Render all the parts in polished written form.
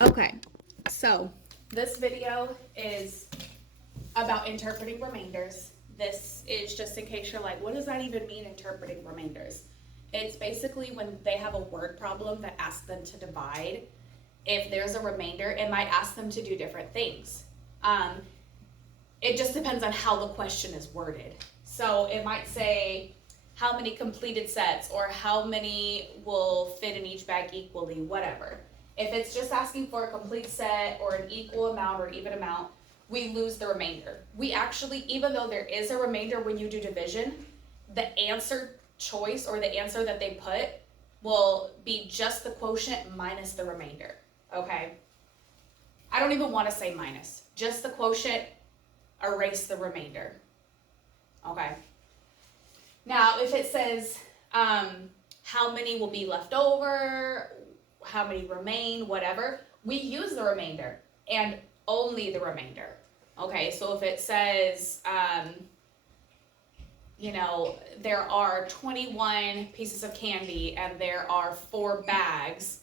Okay, so this video is about interpreting remainders. This is just in case you're like, what does that even mean, interpreting remainders? It's basically when they have a word problem that asks them to divide. If there's a remainder, it might ask them to do different things. It just depends on how the question is worded. So it might say, how many completed sets, or how many will fit in each bag equally, whatever. If it's just asking for a complete set or an equal amount or even amount, we lose the remainder. We actually, even though there is a remainder when you do division, the answer choice or the answer that they put will be just the quotient minus the remainder, okay? I don't even want to say minus, just the quotient, erase the remainder, okay? Now, if it says how many will be left over, how many remain, whatever, we use the remainder and only the remainder. Okay, so if it says, there are 21 pieces of candy and there are 4 bags,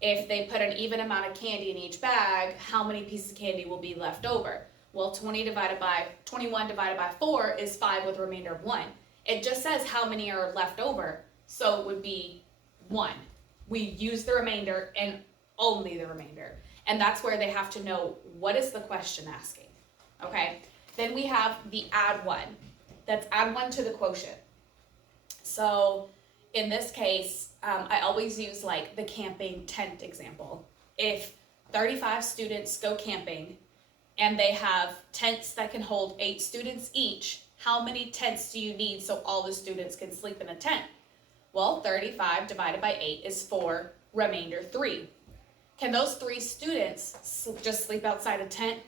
if they put an even amount of candy in each bag, how many pieces of candy will be left over? Well, 21 divided by 4 is 5 with a remainder of 1. It just says how many are left over, so it would be 1. We use the remainder and only the remainder. And that's where they have to know, what is the question asking? Okay, then we have the add 1. That's add 1 to the quotient. So in this case, I always use like the camping tent example. If 35 students go camping and they have tents that can hold 8 students each, how many tents do you need so all the students can sleep in a tent? Well, 35 divided by 8 is 4, remainder 3. Can those 3 students just sleep outside a tent?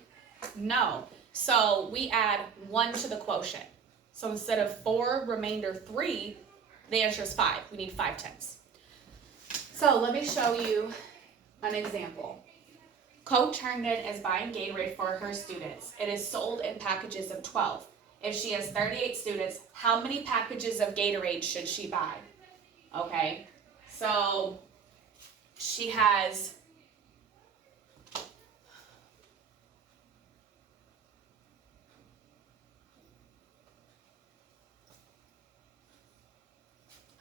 No. So we add 1 to the quotient. So instead of 4, remainder 3, the answer is 5. We need 5 tents. So let me show you an example. Coach Herndon is buying Gatorade for her students. It is sold in packages of 12. If she has 38 students, how many packages of Gatorade should she buy? Okay, so she has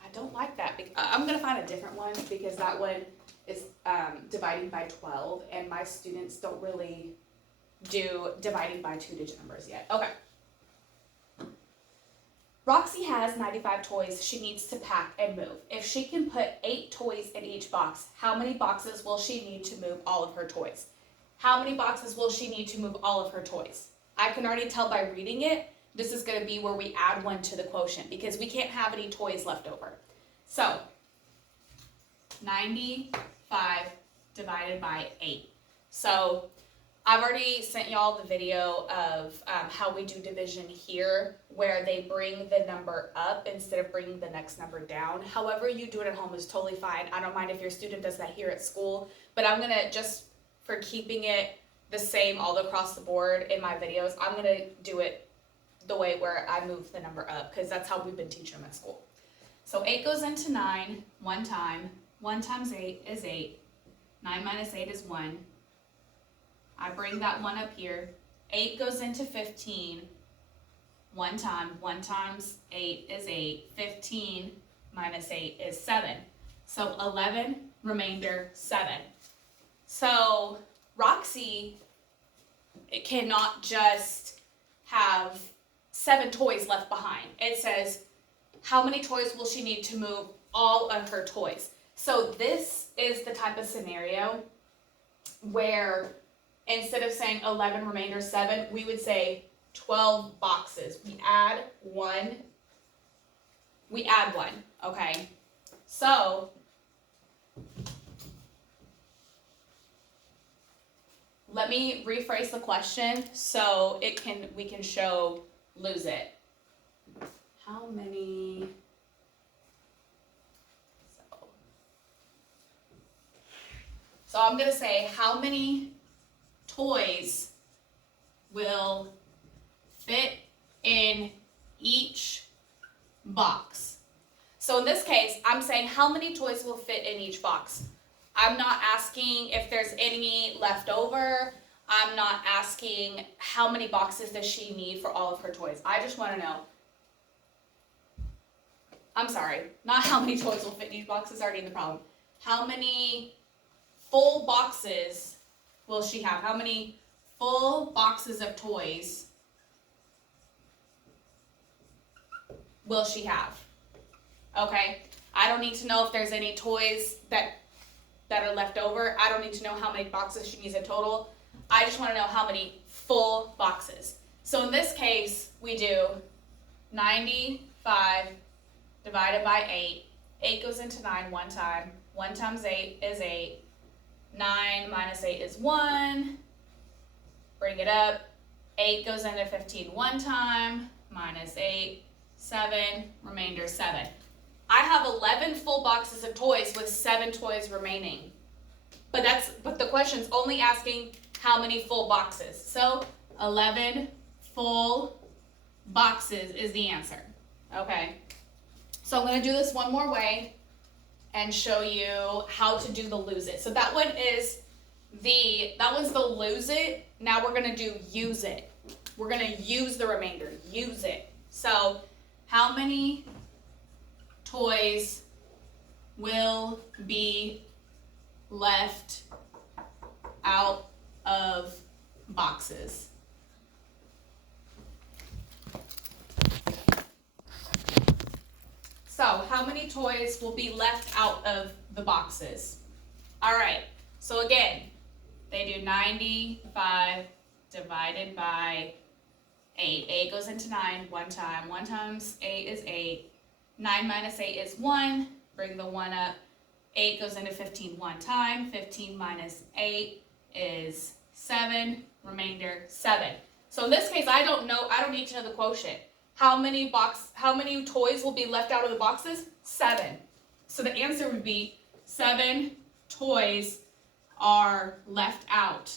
I don't like that. I'm going to find a different one because that one is dividing by 12 and my students don't really do dividing by 2-digit numbers yet. Okay. Roxy has 95 toys she needs to pack and move. If she can put 8 toys in each box, how many boxes will she need to move all of her toys? How many boxes will she need to move all of her toys? I can already tell by reading it, this is going to be where we add 1 to the quotient because we can't have any toys left over. So, 95 divided by 8. So, I've already sent y'all the video of how we do division here, where they bring the number up instead of bringing the next number down. However you do it at home is totally fine. I don't mind if your student does that here at school, but I'm going to, just for keeping it the same all across the board in my videos, I'm going to do it the way where I move the number up, because that's how we've been teaching them at school. So 8 goes into 9 one time. 1 times 8 is 8. 9 minus 8 is 1. I bring that 1 up here. 8 goes into 15 one time. 1 times 8 is 8. 15 minus 8 is 7. So 11, remainder 7. So Roxy, it cannot just have 7 toys left behind. It says, how many toys will she need to move all of her toys? So this is the type of scenario where instead of saying 11 remainder 7, we would say 12 boxes. We add 1, okay? So let me rephrase the question so we can show lose it. How many? So I'm going to say, how many toys will fit in each box? So in this case, I'm saying how many toys will fit in each box. I'm not asking if there's any left over. I'm not asking how many boxes does she need for all of her toys. I just want to know. I'm sorry, not how many toys will fit in each box is already in the problem. How many full boxes will she have? How many full boxes of toys will she have? Okay, I don't need to know if there's any toys that are left over. I don't need to know how many boxes she needs in total. I just want to know how many full boxes. So in this case, we do 95 divided by 8. 8 goes into 9 one time. 1 times 8 is 8. 9 minus 8 is 1. Bring it up. 8 goes into 15 one time. Minus 8, 7. Remainder 7. I have 11 full boxes of toys with 7 toys remaining. But the question's only asking how many full boxes. So 11 full boxes is the answer. Okay. So I'm going to do this one more way and show you how to do the lose it. So that one's the lose it. Now we're going to do use it. We're going to use the remainder. Use it. So how many toys will be left out of boxes? So how many toys will be left out of the boxes? All right, so again, they do 95 divided by 8. 8 goes into 9 one time. 1 times 8 is 8. 9 minus 8 is 1. Bring the 1 up. 8 goes into 15 one time. 15 minus 8 is 7. Remainder 7. So in this case, I don't need to know the quotient. How many toys will be left out of the boxes? 7. So the answer would be 7 toys are left out.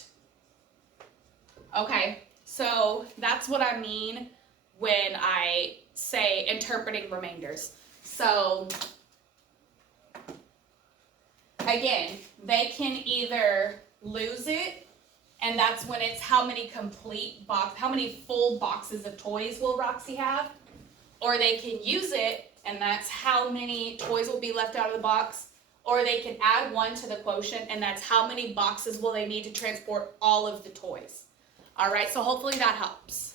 Okay, so that's what I mean when I say interpreting remainders. So again, they can either lose it, and that's when it's how many full boxes of toys will Roxy have, or they can use it, and that's how many toys will be left out of the box, or they can add 1 to the quotient, and that's how many boxes will they need to transport all of the toys. All right, so hopefully that helps.